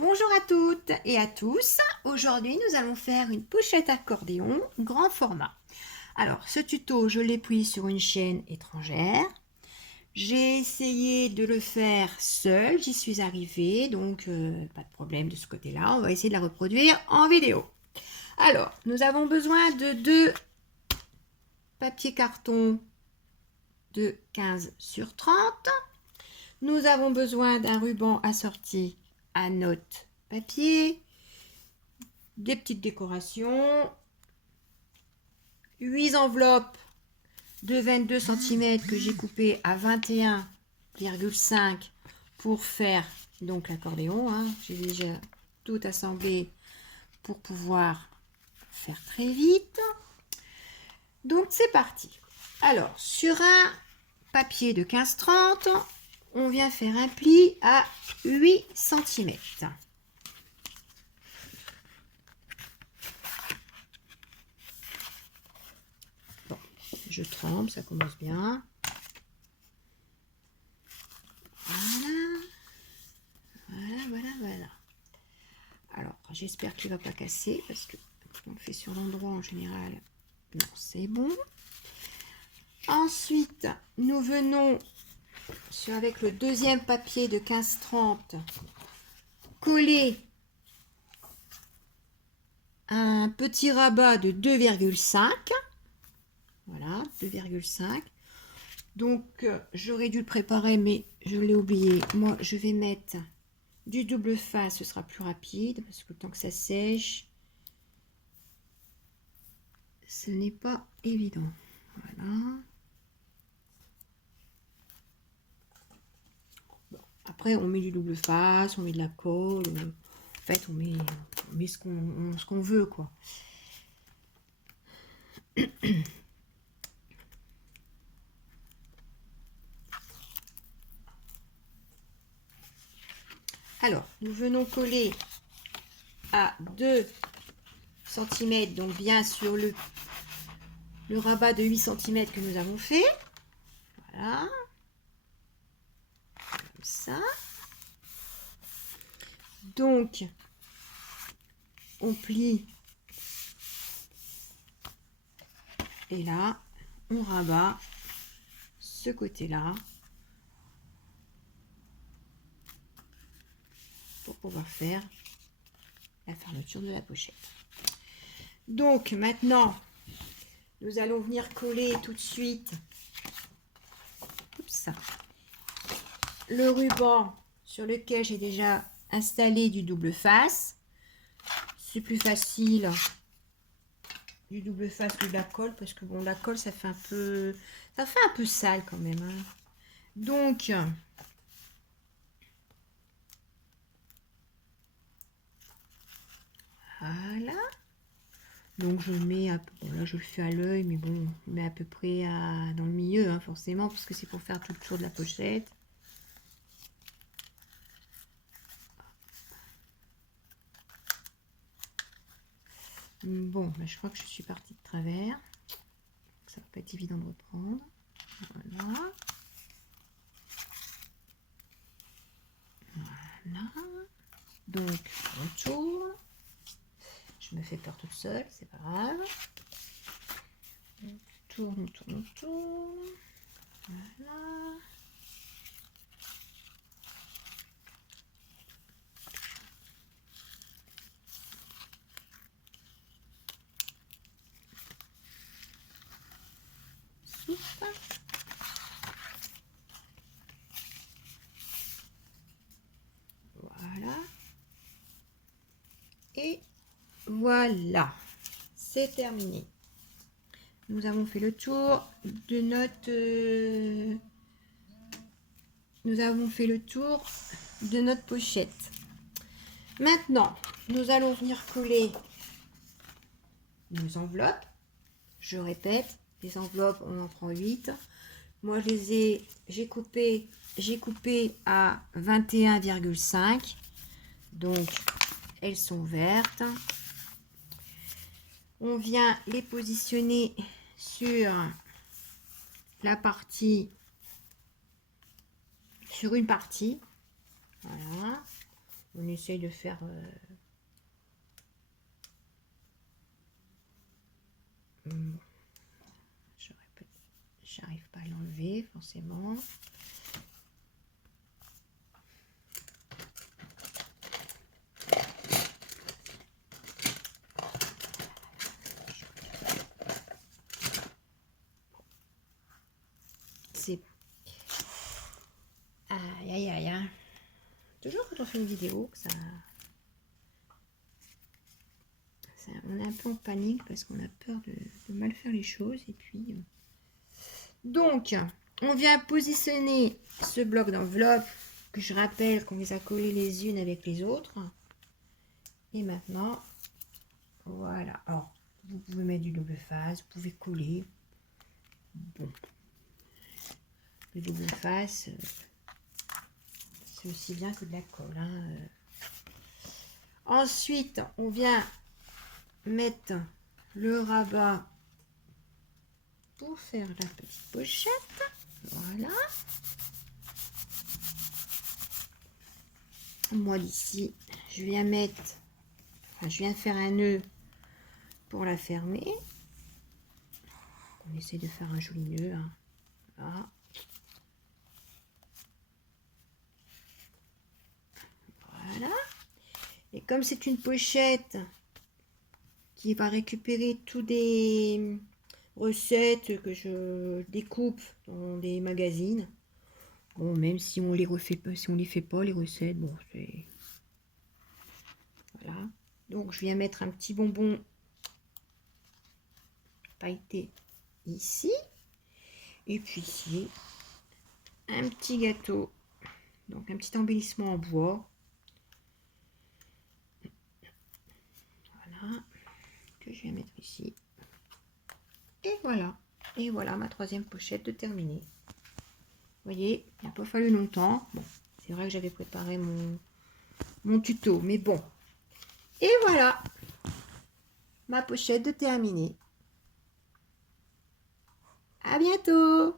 Bonjour à toutes et à tous. Aujourd'hui, nous allons faire une pochette accordéon grand format. Alors, ce tuto, je l'ai pris sur une chaîne étrangère. J'ai essayé de le faire seule, j'y suis arrivée, donc pas de problème de ce côté-là. On va essayer de la reproduire en vidéo. Alors, nous avons besoin de 2 papiers carton de 15 sur 30. Nous avons besoin d'un ruban assorti à notes papier, des petites décorations, 8 enveloppes de 22 cm que j'ai coupées à 21,5 pour faire donc l'accordéon. J'ai déjà tout assemblé pour pouvoir faire très vite. Donc c'est parti. Alors sur un papier de 15-30, on vient faire un pli à 8 cm. Bon, je trempe, ça commence bien. Voilà. Alors, j'espère qu'il ne va pas casser parce que on le fait sur l'endroit en général. Non, c'est bon. Ensuite, nous venons avec le deuxième papier de 15-30 coller un petit rabat de 2,5. Voilà, 2,5. Donc, j'aurais dû le préparer, mais je l'ai oublié. Moi, je vais mettre du double face, ce sera plus rapide, parce que le temps que ça sèche, ce n'est pas évident. Voilà. Bon, après, on met du double face, on met de la colle. En fait, on met ce qu'on veut, quoi. Alors, nous venons coller à 2 cm, donc bien sur le rabat de 8 cm que nous avons fait. Voilà. Comme ça. Donc, on plie. Et là, on rabat ce côté-là pour pouvoir faire la fermeture de la pochette. Donc maintenant, nous allons venir coller tout de suite le ruban sur lequel j'ai déjà installé du double face. C'est plus facile du double face que de la colle parce que bon, la colle ça fait un peu sale quand même. Donc voilà. Donc je mets, bon là je le fais à l'œil, mais bon, je mets à peu près dans le milieu, forcément, parce que c'est pour faire tout le tour de la pochette. Bon, bah, je crois que je suis partie de travers. Ça va pas être évident de reprendre. Voilà. Voilà. Donc, on tourne. Je me fais peur toute seule, c'est pas grave. On tourne. Voilà. Voilà. Et voilà, c'est terminé. Nous avons fait le tour de notre pochette. Maintenant, nous allons venir coller nos enveloppes. Je répète, les enveloppes, on en prend 8. Moi, j'ai coupé à 21,5. Donc, elles sont vertes. On vient les positionner sur la partie, sur une partie. Voilà. On essaye de faire... J'arrive pas à l'enlever forcément. C'est bon. Aïe aïe aïe, hein. Toujours quand on fait une vidéo que ça on est un peu en panique parce qu'on a peur de mal faire les choses. Et puis donc on vient positionner ce bloc d'enveloppe que je rappelle qu'on les a collés les unes avec les autres. Et maintenant voilà, alors vous pouvez mettre du double face, vous pouvez coller. Bon, le double face c'est aussi bien que de la colle, hein. Ensuite on vient mettre le rabat pour faire la petite pochette. Voilà. Moi d'ici, je viens mettre, je viens faire un nœud pour la fermer. On essaie de faire un joli nœud, hein. Voilà. Voilà. Et comme c'est une pochette qui va récupérer tous des recettes que je découpe dans des magazines. Bon, même si on les refait pas, si on les fait pas les recettes, bon c'est voilà. Donc je viens mettre un petit bonbon pailleté ici, et puis ici un petit gâteau, donc un petit embellissement en bois. Voilà, que je viens mettre ici. Et voilà ma troisième pochette de terminée. Vous voyez, il n'a pas fallu longtemps. Bon, c'est vrai que j'avais préparé mon tuto, mais bon. Et voilà, ma pochette de terminée. À bientôt!